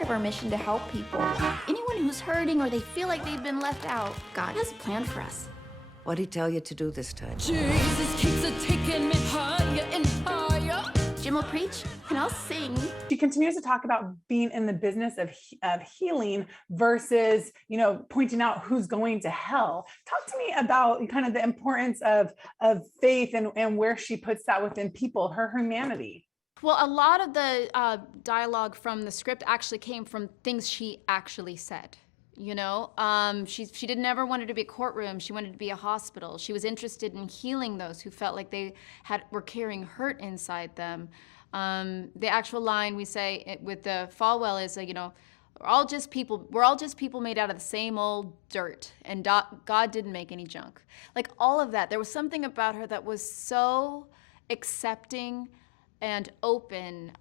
part of our mission to help people. Anyone who's hurting or they feel like they've been left out, God has a plan for us. What'd he tell you to do this time? Jesus keeps taking me higher and higher. Jim will preach, and I'll sing. She continues to talk about being in the business of healing versus, pointing out who's going to hell. Talk to me about kind of the importance of faith and where she puts that within people, her humanity. Well, a lot of the dialogue from the script actually came from things she actually said. She didn't ever wanted to be a courtroom. She wanted to be a hospital. She was interested in healing those who felt like they were carrying hurt inside them. The actual line we say with the Falwell is, we're all just people made out of the same old dirt, and God didn't make any junk. Like all of that, there was something about her that was so accepting and open.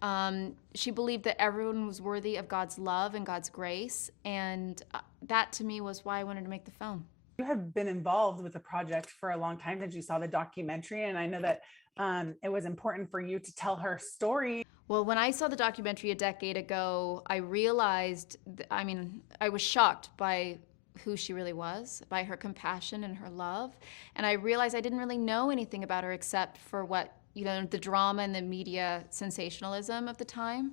She believed that everyone was worthy of God's love and God's grace, and that to me was why I wanted to make the film. You have been involved with the project for a long time since you saw the documentary, and I know that it was important for you to tell her story. Well, when I saw the documentary a decade ago, I realized, I was shocked by who she really was, by her compassion and her love, and I realized I didn't really know anything about her except for what the drama and the media sensationalism of the time.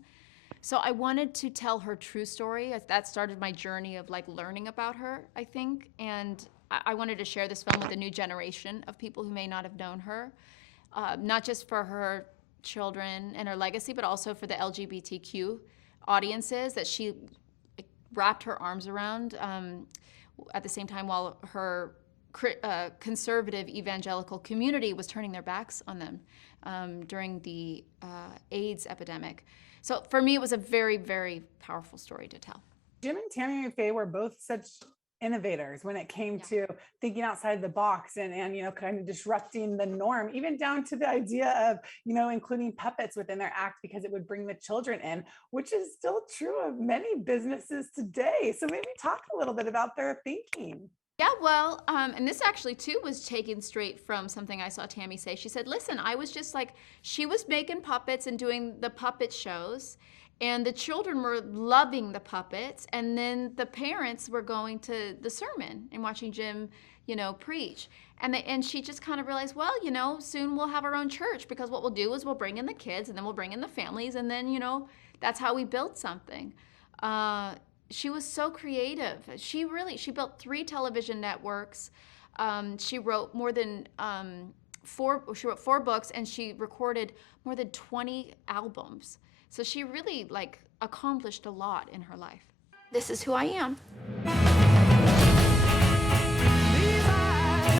So I wanted to tell her true story. That started my journey of learning about her, I think. And I wanted to share this film with a new generation of people who may not have known her, not just for her children and her legacy, but also for the LGBTQ audiences that she wrapped her arms around at the same time while her conservative evangelical community was turning their backs on them during the AIDS epidemic. So for me, it was a very, very powerful story to tell. Jim and Tammy Faye were both such innovators when it came to thinking outside the box and kind of disrupting the norm, even down to the idea of, including puppets within their act because it would bring the children in, which is still true of many businesses today. So maybe talk a little bit about their thinking. Yeah, well, and this actually too was taken straight from something I saw Tammy say. She said, listen, I was just she was making puppets and doing the puppet shows, and the children were loving the puppets, and then the parents were going to the sermon and watching Jim, preach. And she just kind of realized, well, soon we'll have our own church, because what we'll do is we'll bring in the kids, and then we'll bring in the families, and then, that's how we build something. She was so creative. She built 3 television networks. She wrote more than she wrote 4 books, and she recorded more than 20 albums. So she really accomplished a lot in her life. This is who I am.